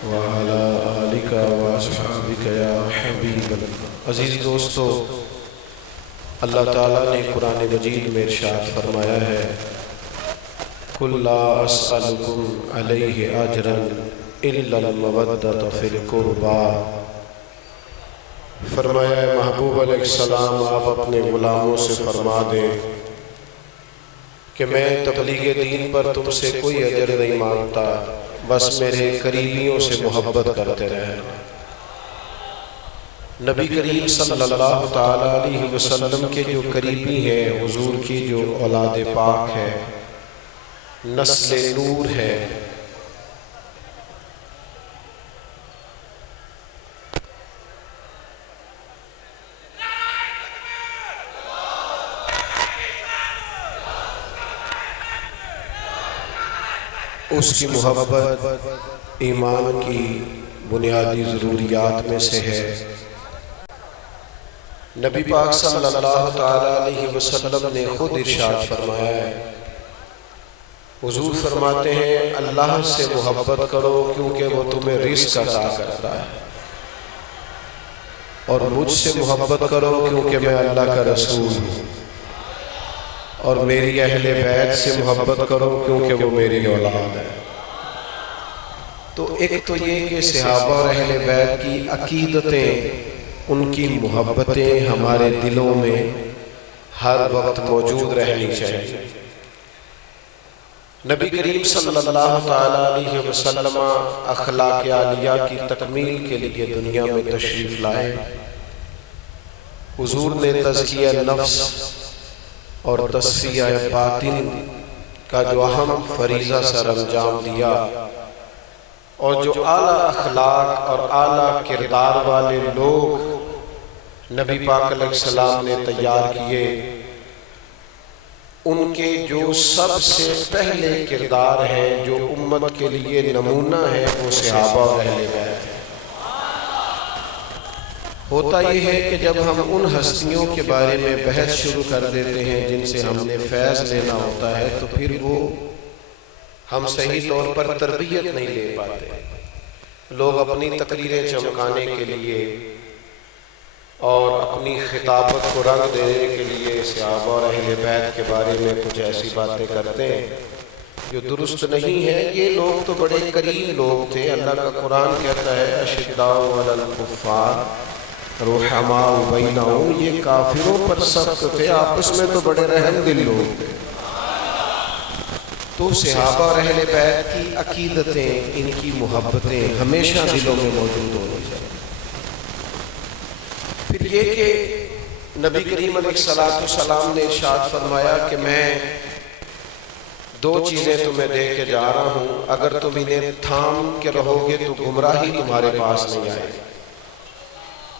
وعلى آلك وأصحابك يا حبیب اللہ۔ عزیز دوستو، اللہ تعالیٰ نے قرآن مجید میں ارشاد فرمایا ہے قُلْ لَا أَسْأَلُكُمْ عَلَيْهِ أَجْرًا إِلَّا الْمَوَدَّةَ فِي الْقُرْبَى۔ فرمایا ہے محبوب علیہ السلام آپ اپنے غلاموں سے فرما دیں کہ میں تبلیغ دین پر تم سے کوئی اجر نہیں مانگتا، بس میرے قریبیوں سے محبت کرتے رہیں۔ نبی کریم صلی اللہ تعالیٰ علیہ وسلم کے جو قریبی ہیں، حضور کی جو اولاد پاک ہے، نسل نور ہے، اس کی محبت ایمان کی بنیادی ضروریات میں سے ہے۔ نبی پاک صلی اللہ تعالیٰ علیہ وسلم نے خود ارشاد فرمایا ہے، حضور فرماتے ہیں اللہ سے محبت کرو کیونکہ وہ تمہیں رزق عطا کرتا ہے، اور مجھ سے محبت کرو کیونکہ میں اللہ کا رسول ہوں، اور میری اہل بیت سے محبت کرو کیونکہ وہ میری اولاد ہے۔ تو ایک تو یہ کہ صحابہ اور اہل بیت کی عقیدتیں، ان کی محبتیں ہمارے دلوں میں ہر وقت موجود رہنی چاہیے۔ نبی کریم صلی اللہ تعالیٰ علیہ وسلم اخلاق عالیہ کی تکمیل کے لیے دنیا میں تشریف لائے۔ حضور نے تزکیہ نفس اور تصفیہ باطن کا جو اہم فریضہ سر انجام دیا، اور جو اعلیٰ اخلاق اور اعلیٰ کردار والے لوگ نبی پاک علیہ السلام نے تیار کیے، ان کے جو سب سے پہلے کردار ہیں، جو امت کے لیے نمونہ ہے، وہ صحابہ اور اہل بیت ہیں۔ ہوتا یہ ہے کہ جب ہم ان ہستیوں کے بارے میں بحث شروع کر دیتے ہیں جن سے ہم نے فیض لینا ہوتا ہے، تو پھر وہ ہم صحیح طور پر تربیت نہیں لے پاتے۔ لوگ اپنی تقریریں چمکانے کے لیے اور اپنی خطابت کو رنگ دینے کے لیے صحابہ اور اہل بیت کے بارے میں کچھ ایسی باتیں کرتے ہیں جو درست نہیں ہے۔ یہ لوگ تو بڑے کریم لوگ تھے۔ اللہ کا قرآن کہتا ہے اشداء علی الکفار رحماء بینہم، یہ کافروں پر سخت تھے، آپس میں تو بڑے رحم دل لوگ تھے۔ تو صحابہ اور اہل بیت کی عقیدتیں، ان کی محبتیں ہمیشہ دلوں میں موجود ہونی چاہیے۔ پھر یہ کہ نبی کریم علیہ السلام نے ارشاد فرمایا کہ میں دو چیزیں تمہیں دے کے جا رہا ہوں، اگر تم انہیں تھام کے رہو گے تو گمراہی تمہارے پاس نہیں آئے گی۔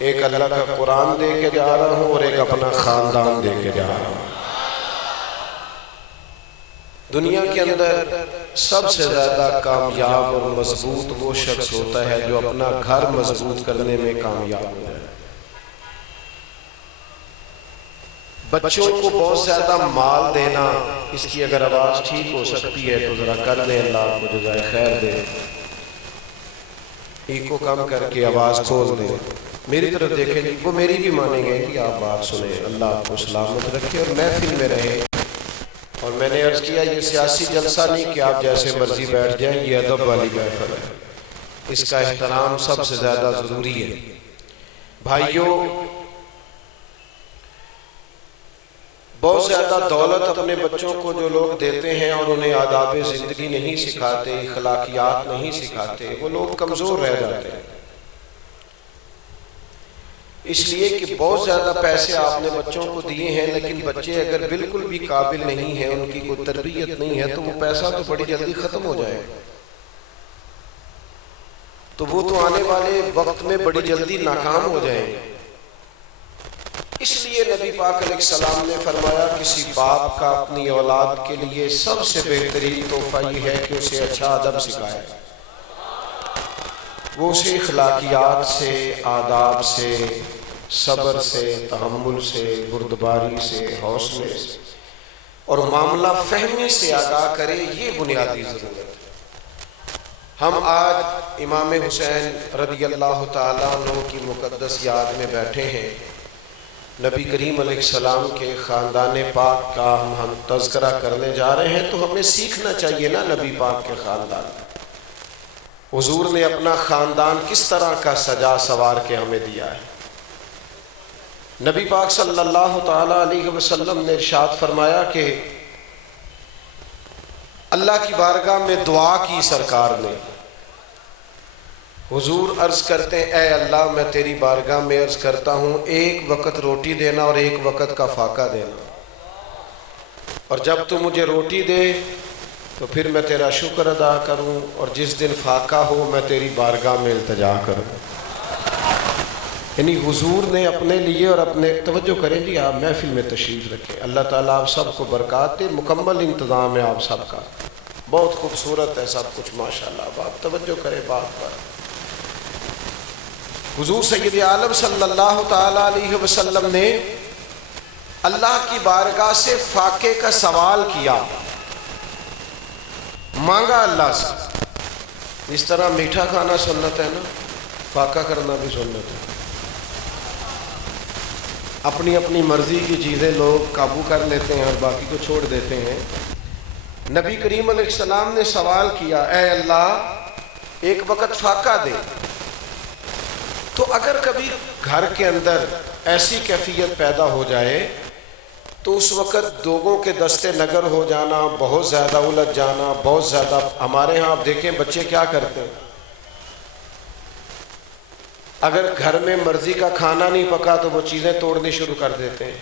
ایک اللہ کا قرآن دے کے جا رہا ہوں اور ایک اپنا خاندان دے کے جا رہا ہوں۔ دنیا کے اندر سب سے زیادہ کامیاب اور مضبوط وہ شخص ہوتا ہے جو اپنا گھر مضبوط کرنے میں کامیاب ہوتا ہے۔ بچوں کو بہت زیادہ مال دینا، اس کی اگر آواز ٹھیک ہو سکتی ہے تو ذرا کر دیں، اللہ آپ کو جزائے خیر دے۔ ایکو کم کر کے آواز کھول دیں، میری طرف دیکھیں جی، وہ میری بھی مانیں گے کہ آپ بات سنیں۔ اللہ آپ کو سلامت رکھے اور محفل میں رہے۔ اور میں نے عرض کیا یہ سیاسی جلسہ نہیں کہ آپ جیسے مرضی بیٹھ جائیں، یہ ادب والی محفل ہے، اس کا احترام سب سے زیادہ ضروری ہے۔ بھائیوں، بہت زیادہ دولت اپنے بچوں کو جو لوگ دیتے ہیں اور انہیں آداب زندگی نہیں سکھاتے، اخلاقیات نہیں سکھاتے، وہ لوگ کمزور رہ جاتے ہیں۔ اس لیے کہ بہت زیادہ پیسے آپ نے بچوں کو دیے ہیں، لیکن بچے اگر بالکل بھی قابل نہیں ہیں، ان کی کوئی تربیت نہیں ہے، تو وہ پیسہ تو بڑی جلدی ختم ہو جائے گا، تو وہ تو آنے والے وقت میں بڑی جلدی ناکام ہو جائیں گے۔ اس لیے نبی پاک علیہ السلام نے فرمایا کسی باپ کا اپنی اولاد کے لیے سب سے بہترین تحفہ یہ ہے کہ اسے اچھا ادب سکھائے، وہ اسے اخلاقیات سے، آداب سے، صبر سے، تحمل سے، بردباری سے، حوصلے سے اور معاملہ فہمی سے آگاہ کرے۔ یہ بنیادی ضرورت ہے۔ ہم آج امام حسین رضی اللہ تعالیٰ عنہ کی مقدس یاد میں بیٹھے ہیں۔ نبی کریم علیہ السلام کے خاندان پاک کا ہم تذکرہ کرنے جا رہے ہیں، تو ہمیں سیکھنا چاہیے نا نبی پاک کے خاندان۔ حضور نے اپنا خاندان کس طرح کا سجا سوار کے ہمیں دیا ہے۔ نبی پاک صلی اللہ تعالیٰ علیہ وسلم نے ارشاد فرمایا کہ اللہ کی بارگاہ میں دعا کی سرکار نے۔ حضور عرض کرتے ہیں اے اللہ میں تیری بارگاہ میں عرض کرتا ہوں ایک وقت روٹی دینا اور ایک وقت کا فاقہ دینا، اور جب تو مجھے روٹی دے تو پھر میں تیرا شکر ادا کروں، اور جس دن فاقہ ہو میں تیری بارگاہ میں التجا کروں۔ یعنی حضور نے اپنے لیے اور اپنے، توجہ کریں جی، آپ محفل میں تشریف رکھیں، اللہ تعالیٰ آپ سب کو برکات دے، مکمل انتظام ہے آپ سب کا، بہت خوبصورت ہے سب کچھ ماشاءاللہ۔ اب آپ توجہ کریں بات پر۔ حضور سید عالم صلی اللہ تعالیٰ علیہ وسلم نے اللہ کی بارگاہ سے فاقے کا سوال کیا، مانگا اللہ سے۔ اس طرح میٹھا کھانا سنت ہے نا، فاقہ کرنا بھی سنت ہے۔ اپنی اپنی مرضی کی چیزیں لوگ قابو کر لیتے ہیں اور باقی کو چھوڑ دیتے ہیں۔ نبی کریم علیہ السلام نے سوال کیا اے اللہ ایک وقت فاقہ دے۔ تو اگر کبھی گھر کے اندر ایسی کیفیت پیدا ہو جائے تو اس وقت لوگوں کے دستے نگر ہو جانا، بہت زیادہ الجھ جانا، بہت زیادہ، ہمارے ہاں آپ دیکھیں بچے کیا کرتے ہیں، اگر گھر میں مرضی کا کھانا نہیں پکا تو وہ چیزیں توڑنی شروع کر دیتے ہیں۔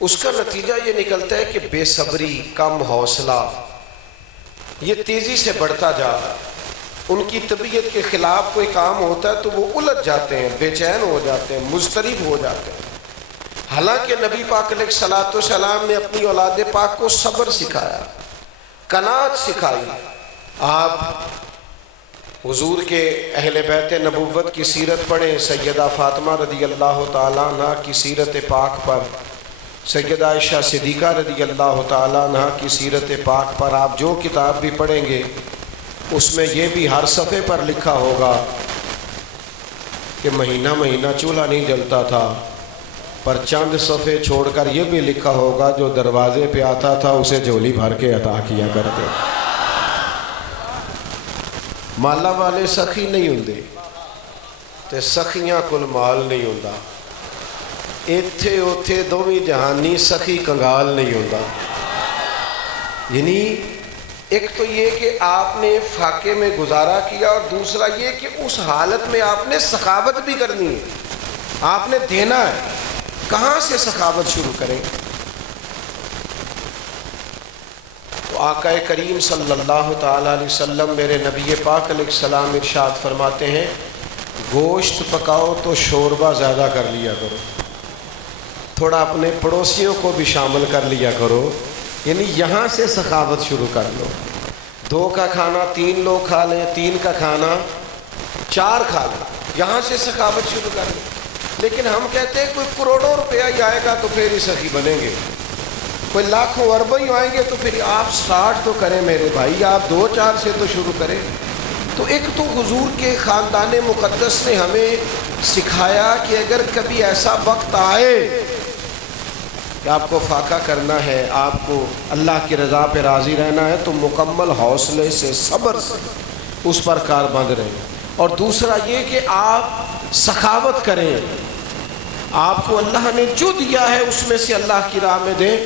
اس کا نتیجہ یہ نکلتا ہے کہ بے صبری، کم حوصلہ یہ تیزی سے بڑھتا جا رہا ہے۔ ان کی طبیعت کے خلاف کوئی کام ہوتا ہے تو وہ الجھ جاتے ہیں، بے چین ہو جاتے ہیں، مضطرب ہو جاتے ہیں۔ حالانکہ نبی پاک علیہ الصلوۃ والسلام نے اپنی اولاد پاک کو صبر سکھایا، قناعت سکھائی۔ آپ حضور کے اہل بیت نبوت کی سیرت پڑھیں، سیدہ فاطمہ رضی اللہ تعالیٰ عنہ کی سیرت پاک پر، سیدہ عائشہ صدیقہ رضی اللہ تعالیٰ عنہ کی سیرت پاک پر آپ جو کتاب بھی پڑھیں گے اس میں یہ بھی ہر صفحے پر لکھا ہوگا کہ مہینہ مہینہ چولہا نہیں جلتا تھا، پر چند صفحے چھوڑ کر یہ بھی لکھا ہوگا جو دروازے پہ آتا تھا اسے جھولی بھر کے عطا کیا کرتے۔ مالا والے سخی نہیں ہوندے تے سخیاں کل مال نہیں ہوندا، ایتھے اوتھے دوویں جہانی سخی کنگال نہیں ہوندا۔ یعنی ایک تو یہ کہ آپ نے فاقے میں گزارا کیا، اور دوسرا یہ کہ اس حالت میں آپ نے سخاوت بھی کرنی ہے، آپ نے دینا ہے۔ کہاں سے سخاوت شروع کریں؟ تو آقا کریم صلی اللہ تعالیٰ علیہ وسلم میرے نبی پاک علیہ السلام ارشاد فرماتے ہیں گوشت پکاؤ تو شوربہ زیادہ کر لیا کرو، تھوڑا اپنے پڑوسیوں کو بھی شامل کر لیا کرو۔ یعنی یہاں سے سخاوت شروع کر لو۔ 2 کا کھانا 3 لوگ کھا لیں، 3 کا کھانا 4 کھا لیں، یہاں سے سخاوت شروع کر لیں۔ لیکن ہم کہتے ہیں کوئی کروڑوں روپیہ ہی آئے گا تو پھر ہی سخی بنیں گے، کوئی لاکھوں اربوں ہی آئیں گے تو پھر آپ سٹارٹ تو کریں میرے بھائی، آپ 2-4 سے تو شروع کریں۔ تو ایک تو حضور کے خاندان مقدس نے ہمیں سکھایا کہ اگر کبھی ایسا وقت آئے کہ آپ کو فاقہ کرنا ہے، آپ کو اللہ کی رضا پہ راضی رہنا ہے، تو مکمل حوصلے سے، صبر سے اس پر کاربند رہیں۔ اور دوسرا یہ کہ آپ سخاوت کریں، آپ کو اللہ نے جو دیا ہے اس میں سے اللہ کی راہ میں دیں۔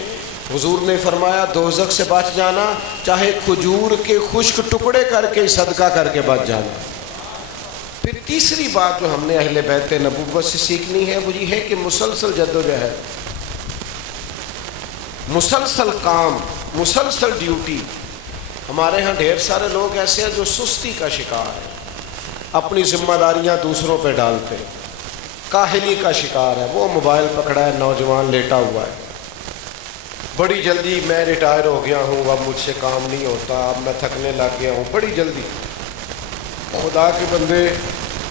حضور نے فرمایا دوزخ سے بچ جانا چاہے کھجور کے خشک ٹکڑے کر کے صدقہ کر کے بچ جانا۔ پھر تیسری بات جو ہم نے اہل بیت نبوت سے سیکھنی ہے وہ یہ ہے کہ مسلسل جدوجہد، مسلسل کام، مسلسل ڈیوٹی۔ ہمارے ہاں ڈھیر سارے لوگ ایسے ہیں جو سستی کا شکار ہیں، اپنی ذمہ داریاں دوسروں پہ ڈالتے ہیں، کاہلی کا شکار ہے۔ وہ موبائل پکڑا ہے، نوجوان لیٹا ہوا ہے، بڑی جلدی میں ریٹائر ہو گیا ہوں، اب مجھ سے کام نہیں ہوتا، اب میں تھکنے لگ گیا ہوں، بڑی جلدی۔ خدا کے بندے،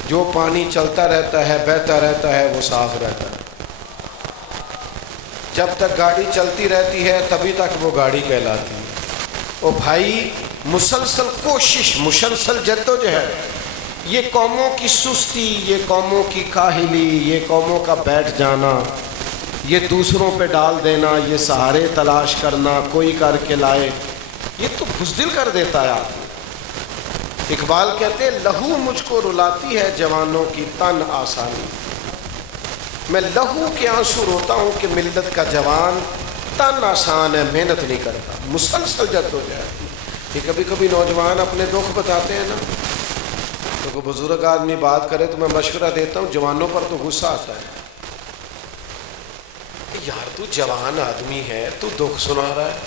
جو پانی چلتا رہتا ہے، بہتا رہتا ہے، وہ صاف رہتا ہے۔ جب تک گاڑی چلتی رہتی ہے تبھی تک وہ گاڑی کہلاتی ہے۔ او بھائی، مسلسل کوشش، مسلسل جدوجہد، یہ قوموں کی سستی، یہ قوموں کی کاہلی، یہ قوموں کا بیٹھ جانا، یہ دوسروں پہ ڈال دینا، یہ سہارے تلاش کرنا، کوئی کر کے لائے، یہ تو بزدل کر دیتا ہے آدمی۔ اقبال کہتے ہیں لہو مجھ کو رلاتی ہے جوانوں کی تن آسانی، میں لہو کے آنسو روتا ہوں کہ ملت کا جوان تن آسان ہے، محنت نہیں کرتا، مسلسل جدوجہد۔ یہ کبھی کبھی نوجوان اپنے دکھ بتاتے ہیں نا، تو کوئی بزرگ آدمی بات کرے تو میں مشورہ دیتا ہوں، جوانوں پر تو غصہ آتا ہے، یار تو جوان آدمی ہے، تو دکھ سنا رہا ہے،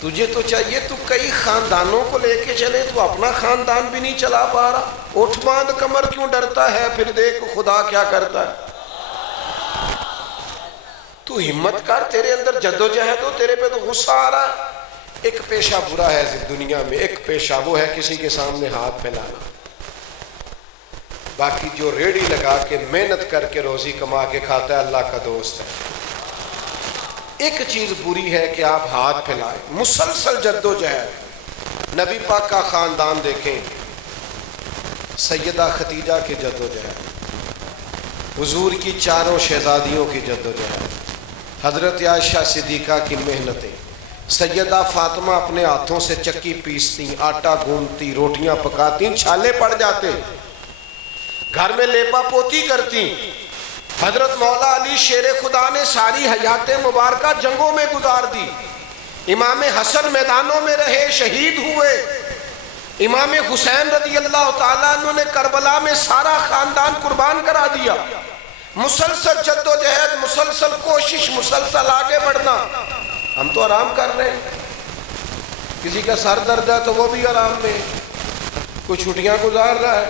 تجھے تو چاہیے تو کئی خاندانوں کو لے کے چلے، تو اپنا خاندان بھی نہیں چلا پا رہا، اٹھ باندھ کمر کیوں ڈرتا ہے، پھر دیکھ خدا کیا کرتا ہے۔ تو ہمت کر، تیرے اندر جدوجہد ہو، تیرے پہ تو غصہ آ رہا ہے۔ ایک پیشہ برا ہے دنیا میں، ایک پیشہ وہ ہے کسی کے سامنے ہاتھ پھیلانا، باقی جو ریڑھی لگا کے محنت کر کے روزی کما کے کھاتا ہے اللہ کا دوست ہے۔ ایک چیز بری ہے کہ آپ ہاتھ پھیلائیں، مسلسل جدوجہد۔ نبی پاک کا خاندان دیکھیں، سیدہ خدیجہ کی جدوجہد، حضور کی چاروں شہزادیوں کی جدوجہد، حضرت عائشہ صدیقہ کی محنتیں، سیدہ فاطمہ اپنے ہاتھوں سے چکی پیستی، آٹا گوندتی، روٹیاں پکاتی، چھالے پڑ جاتے، گھر میں لیپا پوتی کرتی۔ حضرت مولا علی شیر خدا نے ساری حیات مبارکہ جنگوں میں گزار دی، امام حسن میدانوں میں رہے، شہید ہوئے، امام حسین رضی اللہ تعالیٰ عنہ نے کربلا میں سارا خاندان قربان کرا دیا۔ مسلسل جدوجہد، مسلسل کوشش، مسلسل آگے بڑھنا۔ ہم تو آرام کر رہے ہیں، کسی کا سر درد ہے تو وہ بھی آرام میں، کوئی چھٹیاں گزار رہا ہے،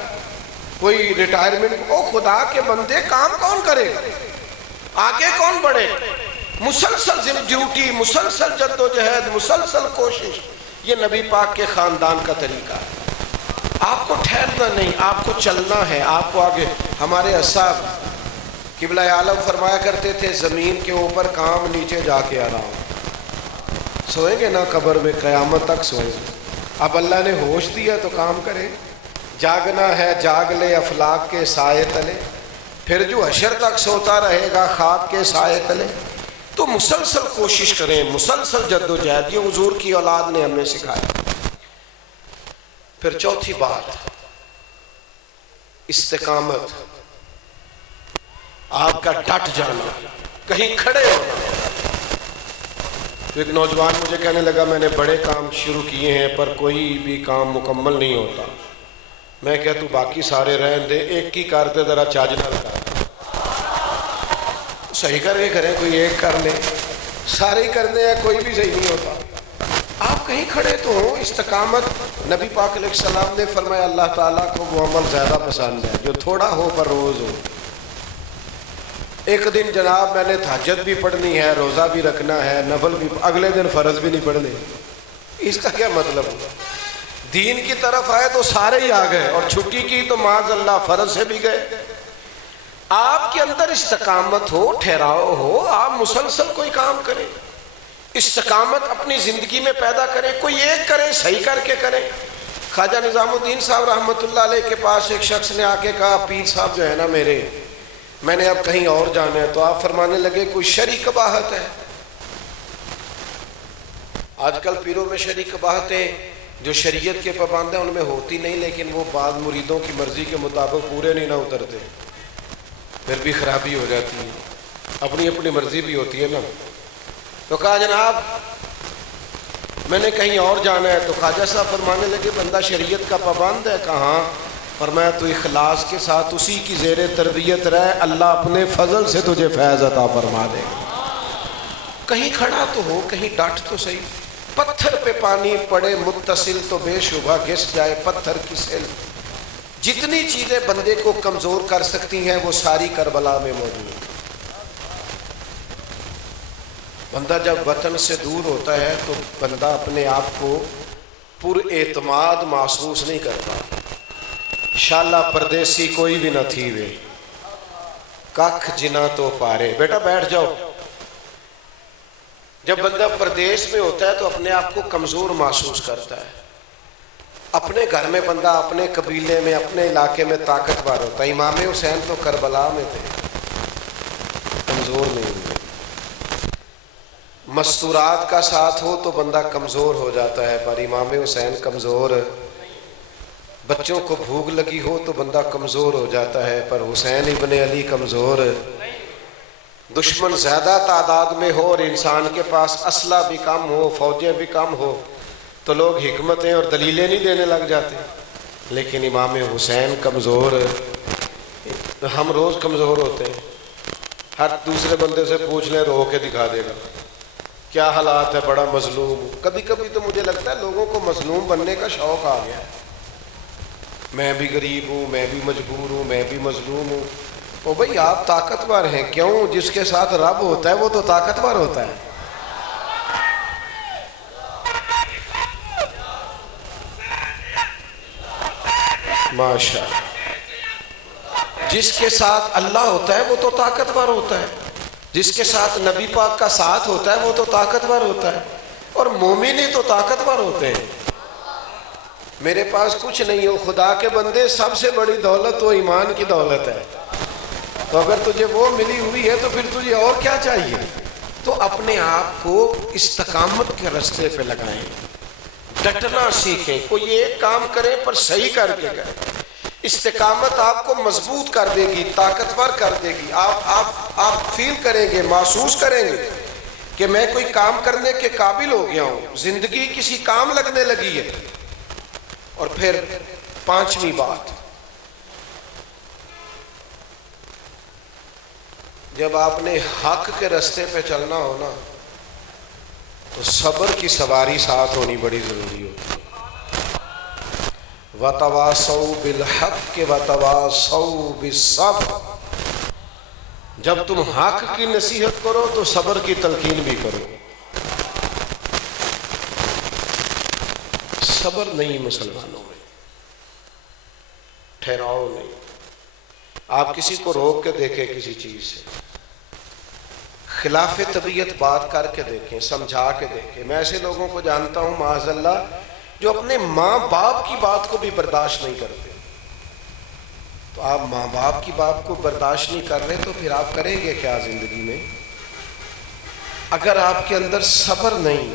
کوئی ریٹائرمنٹ۔ او خدا کے بندے، کام کون کرے، آگے کون بڑھے؟ مسلسل ڈیوٹی، مسلسل جدوجہد، مسلسل کوشش، یہ نبی پاک کے خاندان کا طریقہ ہے۔ آپ کو ٹھہرنا نہیں، آپ کو چلنا ہے، آپ کو آگے۔ ہمارے اصحاب قبلہ عالم فرمایا کرتے تھے زمین کے اوپر کام، نیچے جا کے آرام۔ سوئیں گے نا قبر میں، قیامت تک سوئیں گے۔ اب اللہ نے ہوش دیا تو کام کرے، جاگنا ہے جاگ لے افلاک کے سائے تلے، پھر جو حشر تک سوتا رہے گا خاک کے سائے تلے۔ تو مسلسل کوشش کریں، مسلسل جدوجہد، یہ حضور کی اولاد نے ہمیں سکھایا۔ پھر چوتھی بات، استقامت، آپ کا ڈٹ جانا، کہیں کھڑے ہونا۔ تو ایک نوجوان مجھے کہنے لگا میں نے بڑے کام شروع کیے ہیں پر کوئی بھی کام مکمل نہیں ہوتا۔ میں کہتا تو باقی سارے رہن دے، ایک ہی کرتے ذرا چاجنا لگا، صحیح کر کے کریں، کوئی ایک کر لے، سارے ہی کرنے ہیں کوئی بھی صحیح نہیں ہوتا۔ آپ کہیں کھڑے تو ہو، استقامت۔ نبی پاک علیہ السلام نے فرمایا اللہ تعالیٰ کو وہ عمل زیادہ پسند ہے جو تھوڑا ہو پر روز ہو۔ ایک دن جناب میں نے تہجد بھی پڑھنی ہے، روزہ بھی رکھنا ہے، نفل بھی، اگلے دن فرض بھی نہیں پڑھنے، اس کا کیا مطلب ہوا؟ دین کی طرف آئے تو سارے ہی آ گئے، اور چھٹی کی تو معاذ اللہ فرض سے بھی گئے۔ آپ کے اندر استقامت ہو، ٹھہراؤ ہو، آپ مسلسل کوئی کام کریں، استقامت اپنی زندگی میں پیدا کریں، کوئی ایک کریں، صحیح کر کے کریں۔ خواجہ نظام الدین صاحب رحمۃ اللہ علیہ کے پاس ایک شخص نے آ کے کہا پیر صاحب جو ہے نا میرے، میں نے اب کہیں اور جانا ہے، تو آپ فرمانے لگے کوئی شرعی قباحت ہے؟ آج کل پیروں میں شرعی قباحتیں جو شریعت کے پابند ہیں ان میں ہوتی نہیں، لیکن وہ بعض مریدوں کی مرضی کے مطابق پورے نہیں نہ اترتے، پھر بھی خرابی ہو جاتی ہے، اپنی اپنی مرضی بھی ہوتی ہے نا۔ تو کہا جناب میں نے کہیں اور جانا ہے، تو خواجہ صاحب فرمانے لگے بندہ شریعت کا پابند ہے؟ کہاں؟ فرمایا تو اخلاص کے ساتھ اسی کی زیر تربیت رہے، اللہ اپنے فضل سے تجھے فیض عطا فرما دے گا۔ کہیں کھڑا تو ہو، کہیں ڈٹ تو صحیح۔ پتھر پہ پانی پڑے متصل تو بے شبہ گھس جائے پتھر کی سیل۔ جتنی چیزیں بندے کو کمزور کر سکتی ہیں وہ ساری کربلا میں موجود ہیں۔ بندہ جب وطن سے دور ہوتا ہے تو بندہ اپنے آپ کو پر اعتماد محسوس نہیں کرتا۔ شالا پردیسی کوئی بھی نہ تھی وے، ککھ جنا تو پارے۔ بیٹا بیٹھ جاؤ۔ جب بندہ پردیس میں ہوتا ہے تو اپنے آپ کو کمزور محسوس کرتا ہے، اپنے گھر میں بندہ اپنے قبیلے میں اپنے علاقے میں طاقتور ہوتا ہے. امام حسین تو کربلا میں تھے, کمزور نہیں ہوئے. مستورات کا ساتھ ہو تو بندہ کمزور ہو جاتا ہے, پر امام حسین کمزور. بچوں کو بھوک لگی ہو تو بندہ کمزور ہو جاتا ہے, پر حسین ابن علی کمزور. دشمن زیادہ تعداد میں ہو اور انسان کے پاس اسلحہ بھی کم ہو, فوجیں بھی کم ہو, تو لوگ حکمتیں اور دلیلیں نہیں دینے لگ جاتے. لیکن امام حسین کمزور. ہم روز کمزور ہوتے ہیں, ہر دوسرے بندے سے پوچھ لیں رو کے دکھا دے گا کیا حالات ہے, بڑا مظلوم. کبھی کبھی تو مجھے لگتا ہے لوگوں کو مظلوم بننے کا شوق آ گیا ہے. میں بھی غریب ہوں, میں بھی مجبور ہوں, میں بھی مظلوم ہوں. او بھائی آپ طاقتور ہیں, کیوں؟ جس کے ساتھ رب ہوتا ہے وہ تو طاقتور ہوتا ہے. ماشاء اللہ. جس کے ساتھ اللہ ہوتا ہے وہ تو طاقتور ہوتا ہے, جس کے ساتھ نبی پاک کا ساتھ ہوتا ہے وہ تو طاقتور ہوتا ہے, اور مومن ہی تو طاقتور ہوتے ہیں. میرے پاس کچھ نہیں ہو, خدا کے بندے سب سے بڑی دولت وہ ایمان کی دولت ہے. تو اگر تجھے وہ ملی ہوئی ہے تو پھر تجھے اور کیا چاہیے؟ تو اپنے آپ کو استقامت کے راستے پہ لگائیں, ڈٹنا سیکھیں. کوئی ایک کام کریں پر صحیح کر کے کریں. استقامت آپ کو مضبوط کر دے گی, طاقتور کر دے گی. آپ فیل کریں گے, محسوس کریں گے کہ میں کوئی کام کرنے کے قابل ہو گیا ہوں, زندگی کسی کام لگنے لگی ہے. اور پھر پانچویں بات, جب آپ نے حق کے راستے پہ چلنا ہو نا تو صبر کی سواری ساتھ ہونی بڑی ضروری ہوتی ہے. وَتَوَاصَوْا بِالْحَقِّ وَتَوَاصَوْا بِالصَّبْرِ. جب تم حق کی نصیحت کرو تو صبر کی تلقین بھی کرو. صبر نہیں مسلمانوں میں, ٹھہراؤ نہیں. آپ کسی کو روک کے دیکھیں کسی چیز سے, خلاف طبیعت بات کر کے دیکھیں, سمجھا کے دیکھیں. میں ایسے لوگوں کو جانتا ہوں معاذ اللہ جو اپنے ماں باپ کی بات کو بھی برداشت نہیں کرتے. تو آپ ماں باپ کی بات کو برداشت نہیں کر رہے تو پھر آپ کریں گے کیا زندگی میں؟ اگر آپ کے اندر صبر نہیں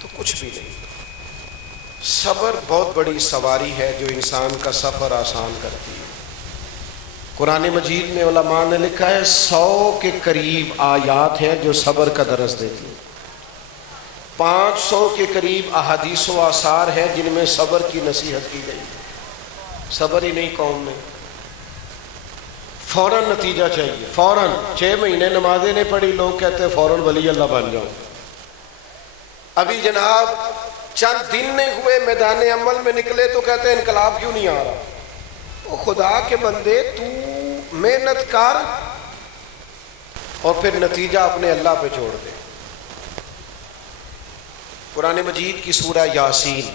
تو کچھ بھی نہیں. صبر بہت بڑی سواری ہے جو انسان کا سفر آسان کرتی ہے. قرآن مجید میں علماء نے لکھا ہے 100 کے قریب آیات ہیں جو صبر کا درس دیتی ہیں. 500 کے قریب احادیث و آثار ہیں جن میں صبر کی نصیحت کی گئی. صبر ہی نہیں قوم میں, فوراً نتیجہ چاہیے, فوراً. 6 مہینے نمازیں نہیں پڑھی, لوگ کہتے ہیں فوراً ولی اللہ بن جاؤ. ابھی جناب چند دن نہیں ہوئے میدان عمل میں نکلے تو کہتے ہیں انقلاب کیوں نہیں آ رہا. او خدا کے بندے, تو محنت کر اور پھر نتیجہ اپنے اللہ پہ چھوڑ دے. قرآن مجید کی سورہ یاسین,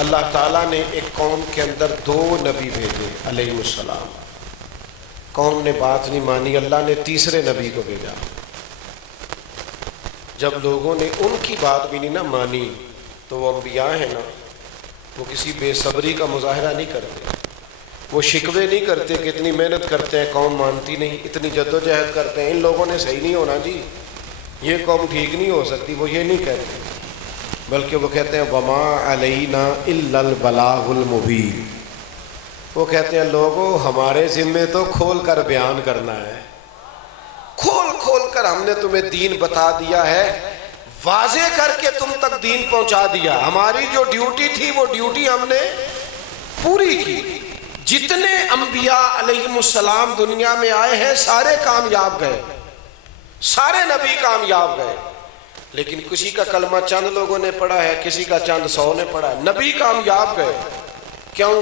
اللہ تعالیٰ نے ایک قوم کے اندر 2 نبی بھیجے علیہ السلام. قوم نے بات نہیں مانی, اللہ نے تیسرے نبی کو بھیجا. جب لوگوں نے ان کی بات بھی نہیں نہ مانی تو وہ انبیاء ہیں نا, وہ کسی بے صبری کا مظاہرہ نہیں کرتے, وہ شکوے نہیں کرتے کہ اتنی محنت کرتے ہیں قوم مانتی نہیں, اتنی جدوجہد کرتے ہیں, ان لوگوں نے صحیح نہیں ہونا جی, یہ قوم ٹھیک نہیں ہو سکتی. وہ یہ نہیں کہتے, بلکہ وہ کہتے ہیں وَمَا عَلَيْنَا إِلَّا الْبَلَاغُ الْمُبِينُ. وہ کہتے ہیں لوگوں ہمارے ذمے تو کھول کر بیان کرنا ہے, کھول کھول کر ہم نے تمہیں دین بتا دیا ہے, واضح کر کے تم تک دین پہنچا دیا. ہماری جو ڈیوٹی تھی وہ ڈیوٹی ہم نے پوری کی. جتنے انبیاء علیہ السلام دنیا میں آئے ہیں سارے کامیاب گئے, سارے نبی کامیاب گئے. لیکن کسی کا کلمہ چند لوگوں نے پڑھا ہے, کسی کا چند 100 نے پڑھا ہے, نبی کامیاب گئے. کیوں؟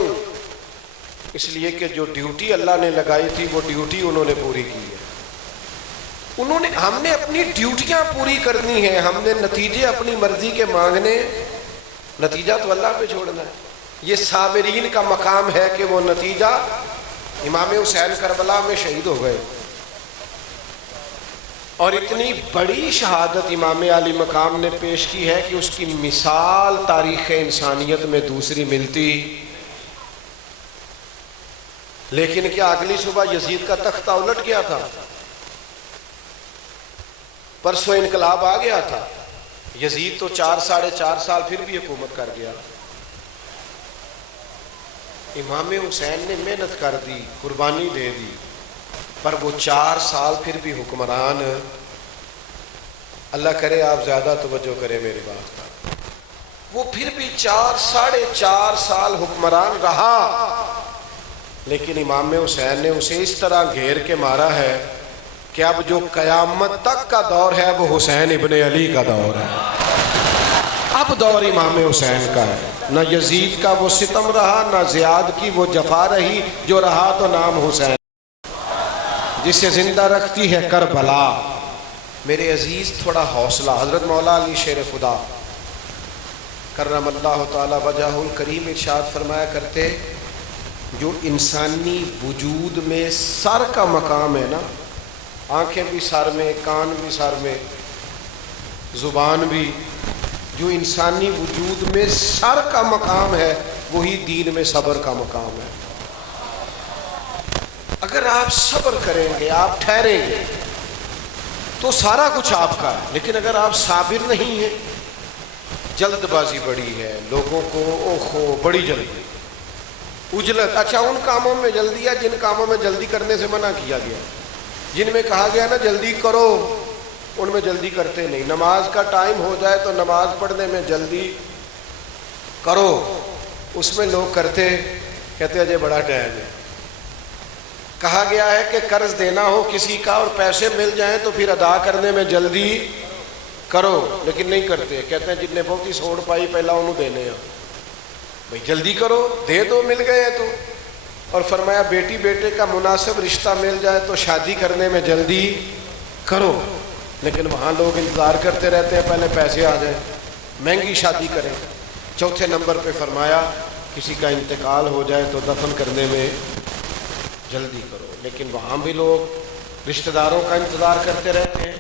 اس لیے کہ جو ڈیوٹی اللہ نے لگائی تھی وہ ڈیوٹی انہوں نے پوری کی ہے. ہم نے اپنی ڈیوٹیاں پوری کرنی ہیں, ہم نے نتیجے اپنی مرضی کے مانگنے, نتیجہ تو اللہ پہ چھوڑنا ہے. یہ صابرین کا مقام ہے کہ وہ نتیجہ. امام حسین کربلا میں شہید ہو گئے, اور اتنی بڑی شہادت امام عالی مقام نے پیش کی ہے کہ اس کی مثال تاریخ انسانیت میں دوسری ملتی، لیکن کیا اگلی صبح یزید کا تختہ الٹ گیا تھا؟ پرسوں انقلاب آ گیا تھا، یزید تو 4.5 سال پھر بھی حکومت کر گیا۔ امام حسین نے محنت کر دی، قربانی دے دی، پر وہ 4 سال پھر بھی حکمران، اللہ کرے آپ زیادہ توجہ کریں میری بات کا، وہ پھر بھی 4.5 سال حکمران رہا، لیکن امام حسین نے اسے اس طرح گھیر کے مارا ہے کہ اب جو قیامت تک کا دور ہے وہ حسین ابن علی کا دور ہے۔ اب دور امام حسین کا ہے، نہ یزید کا وہ ستم رہا، نہ زیاد کی وہ جفا رہی، جو رہا تو نام حسین، جسے زندہ رکھتی ہے کربلا۔ میرے عزیز تھوڑا حوصلہ، حضرت مولا علی شیر خدا کرم اللہ تعالی وجہہ الکریم ارشاد فرمایا کرتے، جو انسانی وجود میں سر کا مقام ہے نا، آنکھیں بھی سر میں، کان بھی سر میں، زبان بھی، جو انسانی وجود میں سر کا مقام ہے وہی دین میں صبر کا مقام ہے۔ اگر آپ صبر کریں گے، آپ ٹھہریں گے تو سارا کچھ آپ کا ہے، لیکن اگر آپ صابر نہیں ہیں، جلد بازی بڑی ہے، لوگوں کو اوہو بڑی جلدی، اجلت، اچھا ان کاموں میں جلدی ہے جن کاموں میں جلدی کرنے سے منع کیا گیا، جن میں کہا گیا نا جلدی کرو، ان میں جلدی کرتے نہیں۔ نماز کا ٹائم ہو جائے تو نماز پڑھنے میں جلدی کرو، اس میں لوگ کرتے، کہتے ہیں جی بڑا ٹائم ہے۔ کہا گیا ہے کہ قرض دینا ہو کسی کا اور پیسے مل جائیں تو پھر ادا کرنے میں جلدی کرو، لیکن نہیں کرتے، کہتے ہیں جن نے بہت ہی سوڑ پائی پہلا انہوں دینے ہیں، بھئی جلدی کرو، دے دو، مل گئے ہیں تو۔ اور فرمایا بیٹی بیٹے کا مناسب رشتہ مل جائے تو شادی کرنے میں جلدی کرو، لیکن وہاں لوگ انتظار کرتے رہتے ہیں پہلے پیسے آ جائیں، مہنگی شادی کریں۔ چوتھے نمبر پہ فرمایا کسی کا انتقال ہو جائے تو دفن کرنے میں جلدی کرو، لیکن وہاں بھی لوگ رشتہ داروں کا انتظار کرتے رہتے ہیں۔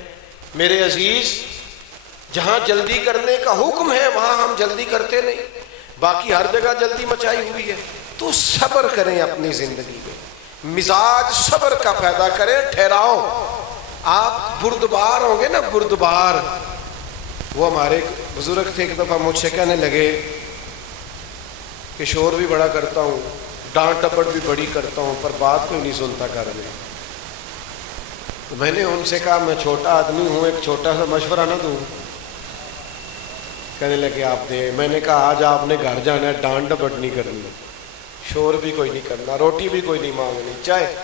میرے عزیز، جہاں جلدی کرنے کا حکم ہے وہاں ہم جلدی کرتے نہیں، باقی ہر جگہ جلدی مچائی ہوئی ہے۔ تو صبر کریں اپنی زندگی میں، مزاج صبر کا پیدا کریں، ٹھہراؤ۔ آپ بردبار ہوں گے نا، بردبار، وہ ہمارے بزرگ تھے، ایک دفعہ مجھ سے کہنے لگے کہ شور بھی بڑا کرتا ہوں، ڈانٹ ٹپڑ بھی بڑی کرتا ہوں، پر بات کوئی نہیں سنتا گھر میں۔ تو میں نے ان سے کہا میں چھوٹا آدمی ہوں، ایک چھوٹا سا مشورہ نہ دوں؟ کہنے لگے آپ دے۔ میں نے کہا آج آپ نے گھر جانا ہے، ڈانٹ ڈپٹ نہیں کرنی، شور بھی کوئی نہیں کرنا، روٹی بھی کوئی نہیں مانگنی، چاہے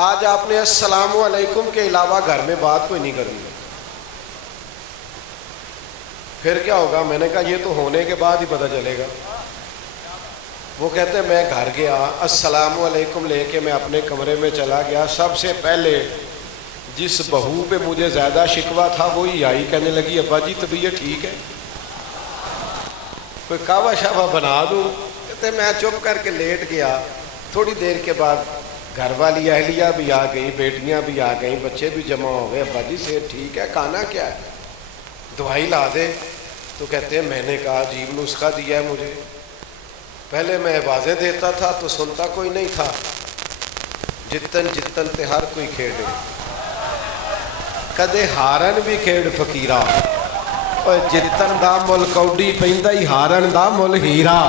آج آپ نے السلام علیکم کے علاوہ گھر میں بات کوئی نہیں کرنی۔ پھر کیا ہوگا؟ میں نے کہا یہ تو ہونے کے بعد ہی پتہ چلے گا۔ وہ کہتے ہیں میں گھر گیا، السلام علیکم لے کے میں اپنے کمرے میں چلا گیا، سب سے پہلے جس بہو پہ مجھے زیادہ شکوہ تھا وہی آئی، کہنے لگی ابا جی طبیعت ٹھیک ہے، کوئی کعوہ شعوہ بنا دوں؟ کہتے میں چپ کر کے لیٹ گیا۔ تھوڑی دیر کے بعد گھر والی اہلیہ بھی آ گئی، بیٹیاں بھی آ گئیں، بچے بھی جمع ہو گئے، ابا جی صحت ٹھیک ہے، کھانا کیا ہے، دوائی لا دے؟ تو کہتے ہیں میں نے کہا عجیب نسخہ دیا ہے مجھے، پہلے میں آوازیں دیتا تھا تو سنتا کوئی نہیں تھا، جتن جتن تے ہر کوئی کھیڑے، کدے ہارن بھی کھیڑ فقیرہ، اور جتن دا مل کوڈی پیندا ہی ہارن دا مل ہیرا۔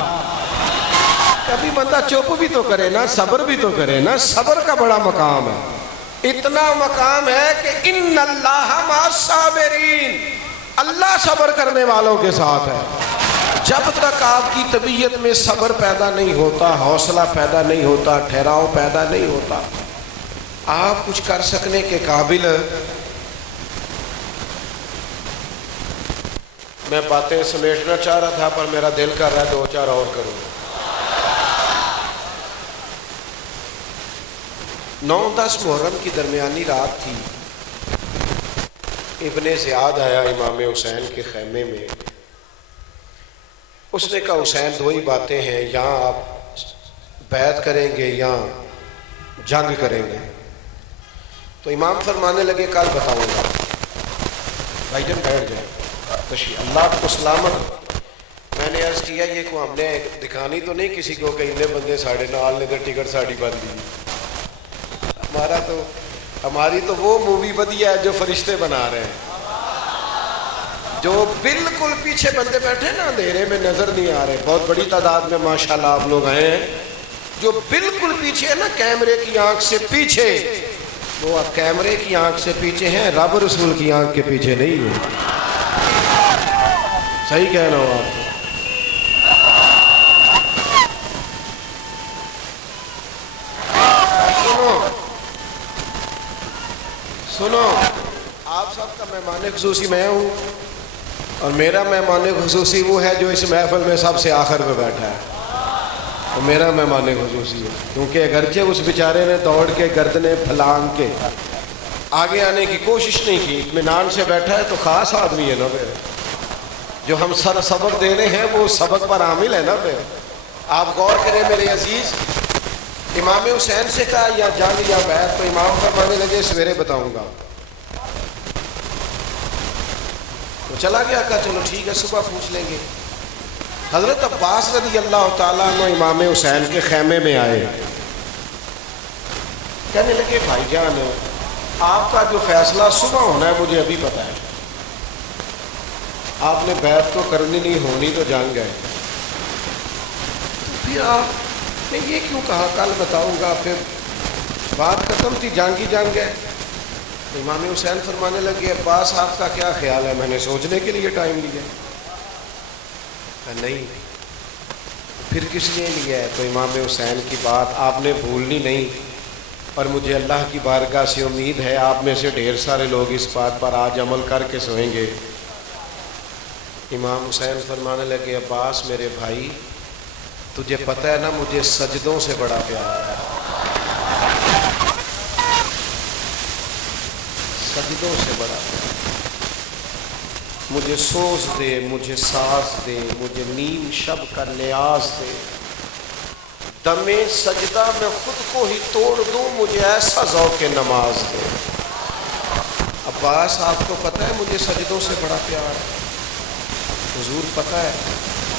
کبھی بندہ چپ بھی تو کرے نا، صبر بھی تو کرے نا، صبر کا بڑا مقام ہے، اتنا مقام ہے کہ ان اللہ مع الصابرین، اللہ صبر کرنے والوں کے ساتھ ہے۔ جب تک آپ کی طبیعت میں صبر پیدا نہیں ہوتا، حوصلہ پیدا نہیں ہوتا، ٹھہراؤ پیدا نہیں ہوتا، آپ کچھ کر سکنے کے قابل۔ میں باتیں سمیٹنا چاہ رہا تھا پر میرا دل کر رہا ہے 2-4 اور کروں۔ 9-10 محرم کی درمیانی رات تھی، ابن زیاد آیا امام حسین کے خیمے میں، اس نے کہا حسین 2 ہی باتیں ہیں، یہاں آپ بیعت کریں گے یا جنگ کریں گے؟ تو امام فرمانے لگے کل بتاؤں گا۔ بھائی جان بیٹھ جائیں، اللہ کو سلامت۔ میں نے عرض کیا یہ کو ہم نے دکھانی تو نہیں کسی کو کہ اتنے بندے ساڑھے نال نے ٹکٹ ساڑی بند دی، ہماری تو وہ مووی بدیا ہے جو فرشتے بنا رہے ہیں، جو بالکل پیچھے بندے بیٹھے نا اندھیرے میں نظر نہیں آ رہے، بہت بڑی تعداد میں ماشاءاللہ آپ لوگ آئے ہیں، جو بالکل پیچھے ہے نا کیمرے کی آنکھ سے پیچھے، وہ کیمرے کی آنکھ سے پیچھے ہیں، رب رسول کی آنکھ کے پیچھے نہیں ہے۔ صحیح کہہ رہا ہوں آپ کو۔ سنو، آپ سب کا مہمان خصوصی میں ہوں، اور میرا مہمان خصوصی وہ ہے جو اس محفل میں سب سے آخر پہ بیٹھا ہے، تو میرا مہمان خصوصی ہے، کیونکہ اگرچہ اس بیچارے نے دوڑ کے گردنیں پھلانگ کے آگے آنے کی کوشش نہیں کی، اطمینان سے بیٹھا ہے، تو خاص آدمی ہے نا پھر، جو ہم سر سبق دے رہے ہیں وہ سبق پر عامل ہے نا پھر۔ آپ غور کریں میرے عزیز، امام حسین سے کہا یا جنگ یا بیعت، تو امام فرمانے لگے سویرے بتاؤں گا، تو چلا گیا، کہا چلو ٹھیک ہے صبح پوچھ لیں گے۔ حضرت عباس رضی اللہ تعالیٰ عنہ امام حسین کے خیمے میں آئے، کہنے لگے بھائی جان آپ کا جو فیصلہ صبح ہونا ہے مجھے ابھی پتا ہے، آپ نے بیعت تو کرنی نہیں، ہونی تو جنگ ہے، پھر آپ نے یہ کیوں کہا کل بتاؤں گا، پھر بات ختم تھی، جنگ ہی جنگ ہے۔ تو امام حسین فرمانے لگے عباس آپ کا کیا خیال ہے، میں نے سوچنے کے لیے ٹائم لیا، نہیں پھر کس لیے لیا ہے؟ تو امام حسین کی بات آپ نے بھولنی نہیں، اور مجھے اللہ کی بارگاہ سے امید ہے آپ میں سے ڈھیر سارے لوگ اس بات پر آج عمل کر کے سوئیں گے۔ امام حسین فرمانے لگے عباس میرے بھائی، تجھے پتہ ہے نا مجھے سجدوں سے بڑا پیار ہے، سجدوں سے بڑا پیار، مجھے سوز دے، مجھے ساز دے، مجھے نیم شب کا نیاز دے، دم سجدہ میں خود کو ہی توڑ دوں، مجھے ایسا ذوق نماز دے۔ عباس آپ کو پتہ ہے مجھے سجدوں سے بڑا پیار ہے، حضور پتہ ہے؟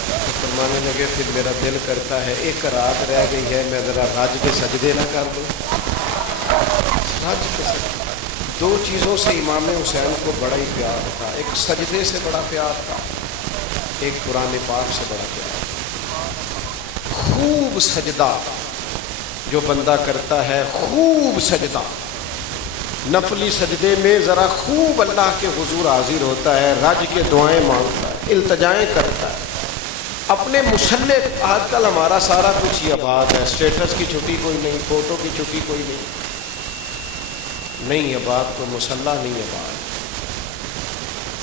تو فرمانے لگے پھر میرا دل کرتا ہے ایک رات رہ گئی ہے، میں ذرا رج کے سجدے نہ کر دوں، رج کے سجدے۔ دو چیزوں سے امام حسین کو بڑا ہی پیار تھا، ایک سجدے سے بڑا پیار تھا، ایک قرآن پاک سے بڑا پیار تھا۔ خوب سجدہ جو بندہ کرتا ہے، خوب سجدہ، نفلی سجدے میں ذرا خوب اللہ کے حضور حاضر ہوتا ہے، رج کے دعائیں مانگتا ہے، التجائیں کرتا ہے، اپنے مصلح۔ آج کل ہمارا سارا کچھ ہی آباد ہے، اسٹیٹس کی چھٹی کوئی نہیں، فوٹو کی چھٹی کوئی نہیں آباد تو مصلح نہیں آباد۔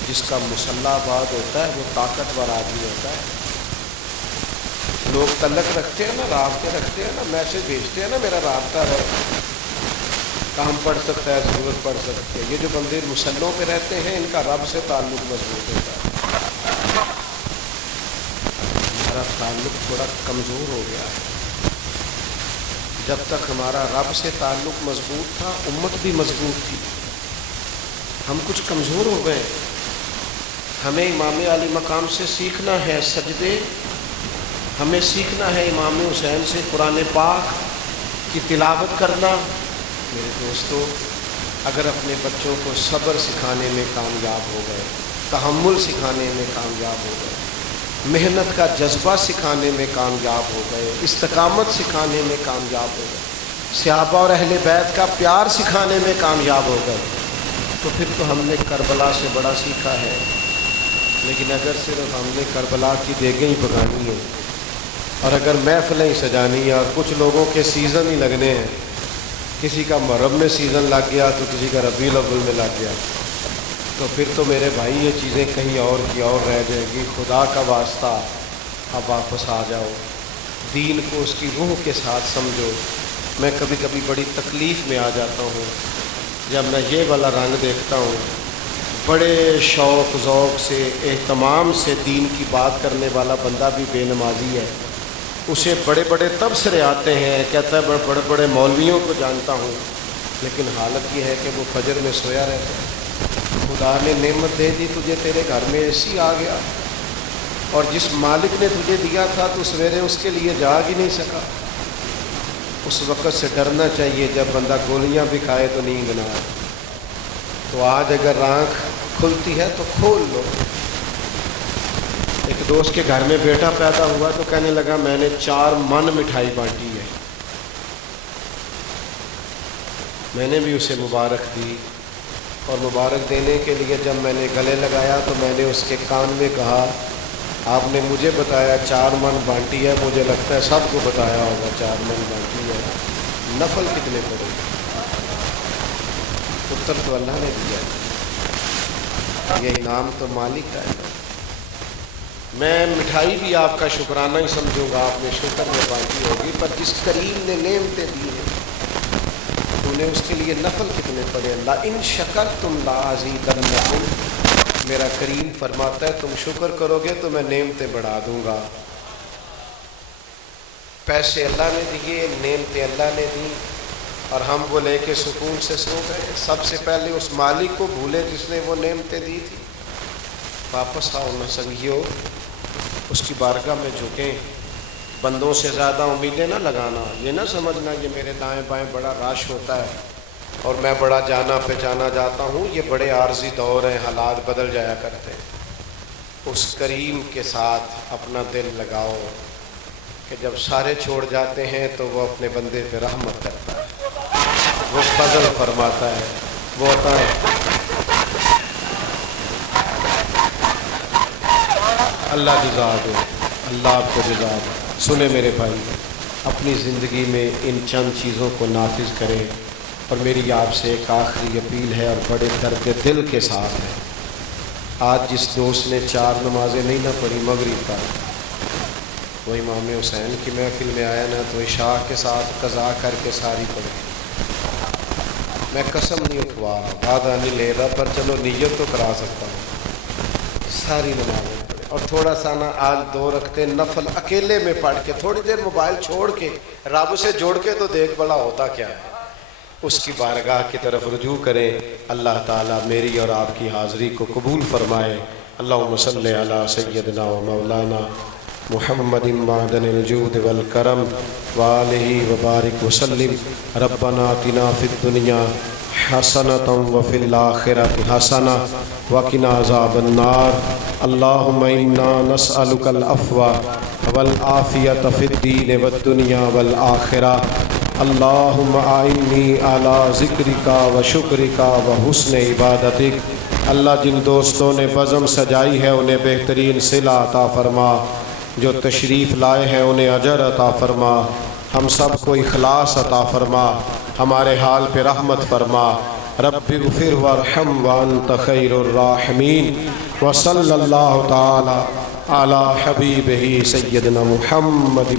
جس کا مصلح آباد ہوتا ہے وہ طاقتور آدمی ہوتا ہے۔ لوگ تعلق رکھتے ہیں نا، رابطے رکھتے ہیں نا، میسج بھیجتے ہیں نا میرا رابطہ ہے، کام پڑ سکتا ہے، ضرورت پڑ سکتی ہے۔ یہ جو بندے مصلوں پہ رہتے ہیں ان کا رب سے تعلق مضبوط ہوتا ہے۔ ہمارا تعلق تھوڑا کمزور ہو گیا ہے۔ جب تک ہمارا رب سے تعلق مضبوط تھا امت بھی مضبوط تھی، ہم کچھ کمزور ہو گئے۔ ہمیں امام علی مقام سے سیکھنا ہے سجدے، ہمیں سیکھنا ہے امام حسین سے قرآن پاک کی تلاوت کرنا۔ میرے دوستو، اگر اپنے بچوں کو صبر سکھانے میں کامیاب ہو گئے، تحمل سکھانے میں کامیاب ہو گئے، محنت کا جذبہ سکھانے میں کامیاب ہو گئے، استقامت سکھانے میں کامیاب ہو گئے، صحابہ اور اہل بیت کا پیار سکھانے میں کامیاب ہو گئے، تو پھر تو ہم نے کربلا سے بڑا سیکھا ہے۔ لیکن اگر صرف ہم نے کربلا کی دیگیں ہی پکانی ہیں، اور اگر محفلیں سجانی ہیں، اور کچھ لوگوں کے سیزن ہی لگنے ہیں، کسی کا محرم میں سیزن لگ گیا تو کسی کا ربیع الاول میں لگ گیا، تو پھر تو میرے بھائی یہ چیزیں کہیں اور کی اور رہ جائیں گی۔ خدا کا واسطہ اب واپس آ جاؤ، دین کو اس کی روح کے ساتھ سمجھو۔ میں کبھی کبھی بڑی تکلیف میں آ جاتا ہوں جب میں یہ والا رنگ دیکھتا ہوں، بڑے شوق ذوق سے اہتمام سے دین کی بات کرنے والا بندہ بھی بے نمازی ہے، اسے بڑے بڑے تبصرے آتے ہیں، کہتا ہے بڑے بڑے مولویوں کو جانتا ہوں، لیکن حالت یہ ہے کہ وہ فجر میں سویا رہتا ہے۔ خدا نے نعمت دے دی تجھے، تیرے گھر میں اے سی آ گیا، اور جس مالک نے تجھے دیا تھا تو سویرے اس کے لیے جاگ ہی نہیں سکا۔ اس وقت سے ڈرنا چاہیے جب بندہ گولیاں بھی کھائے تو نیند نہ آئے۔ تو آج اگر آنکھ کھلتی ہے تو کھول لو۔ ایک دوست کے گھر میں بیٹا پیدا ہوا تو کہنے لگا میں نے 4 من مٹھائی بانٹی ہے۔ میں نے بھی اسے مبارک دی، اور مبارک دینے کے لیے جب میں نے گلے لگایا تو میں نے اس کے کان میں کہا آپ نے مجھے بتایا 4 من بانٹی ہے، مجھے لگتا ہے سب کو بتایا ہوگا 4 من بانٹی ہے، نفل کتنے پڑے؟ پتر تو اللہ نے دیا ہے، یہ انعام تو مالک کا ہے۔ میں مٹھائی بھی آپ کا شکرانہ ہی سمجھوں گا، آپ نے شکر میں بانٹی ہوگی، پر جس کریم نے نعمتیں دی ہیں تو نے اس کے لیے نفل کتنے پڑے؟ لَإِن شَكَرْتُمْ لَأَزِيدَنَّكُمْ، میرا کریم فرماتا ہے تم شکر کرو گے تو میں نعمتیں بڑھا دوں گا۔ پیسے اللہ نے دیے، نعمتیں اللہ نے دی، اور ہم وہ لے کے سکون سے سو گئے۔ سب سے پہلے اس مالک کو بھولے جس نے وہ نعمتیں دی تھی۔ واپس آؤ نہ سنگیو، اس کی بارگاہ میں جھکیں۔ بندوں سے زیادہ امیدیں نہ لگانا، یہ نہ سمجھنا یہ میرے دائیں بائیں بڑا رش ہوتا ہے اور میں بڑا جانا پہچانا جاتا ہوں، یہ بڑے عارضی دور ہیں، حالات بدل جایا کرتے ہیں۔ اس کریم کے ساتھ اپنا دل لگاؤ کہ جب سارے چھوڑ جاتے ہیں تو وہ اپنے بندے پہ رحمت کرتا ہے، وہ فضل فرماتا ہے، وہ عطا ہے۔ اللہ جزا دے، اللہ آپ کو جزا دے۔ سنیں میرے بھائی، اپنی زندگی میں ان چند چیزوں کو نافذ کریں، اور میری آپ سے ایک آخری اپیل ہے اور بڑے درد دل کے ساتھ ہے۔ آج جس دوست نے 4 نمازیں نہیں نہ پڑھی مغرب کا، وہ امام حسین کی محفل میں آیا نا تو عشاء کے ساتھ قضا کر کے ساری پڑھی۔ میں قسم نہیں اٹھوا رہا، وعدہ نہیں لے رہا، پر چلو نیت تو کرا سکتا ہوں، ساری نمازیں پڑھی۔ اور تھوڑا سا نا آج 2 رکعتیں نفل اکیلے میں پڑھ کے، تھوڑی دیر موبائل چھوڑ کے رب سے جوڑ کے تو دیکھ بڑا ہوتا کیا ہے، اس کی بارگاہ کی طرف رجوع کریں۔ اللہ تعالیٰ میری اور آپ کی حاضری کو قبول فرمائے۔ اللہم صلی علی سیدنا و مولانا محمد معدن الجود والکرم وآلہ وبارک وسلم۔ ربنا آتنا فی الدنیا حسنۃ وفی الآخرۃ حسنۃ وقنا عذاب النار۔ اللہم انا نسألک العفو والعافیۃ فی الدین والدنیا والآخرہ۔ اللہم اعنی علی ذکرک و شکرک و حسن عبادتک۔ اللہ جن دوستوں نے بزم سجائی ہے انہیں بہترین صلہ عطا فرما، جو تشریف لائے ہیں انہیں اجر عطا فرما، ہم سب کو اخلاص عطا فرما، ہمارے حال پہ رحمت فرما۔ رب اغفر وارحم وانت خیر الراحمین۔ وصلی اللہ تعالی علی حبیبہ سیدنا محمد۔